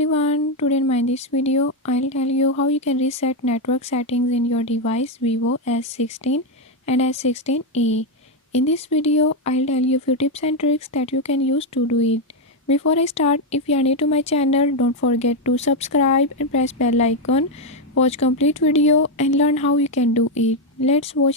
everyone, today in this video I'll tell you how you can reset network settings in your device Vivo S16 and S16e. In this video I'll tell you a few tips and tricks that you can use to do it. Before I start, if you are new to my channel, don't forget to subscribe and press bell icon. Watch complete video and learn how you can do it. Let's watch.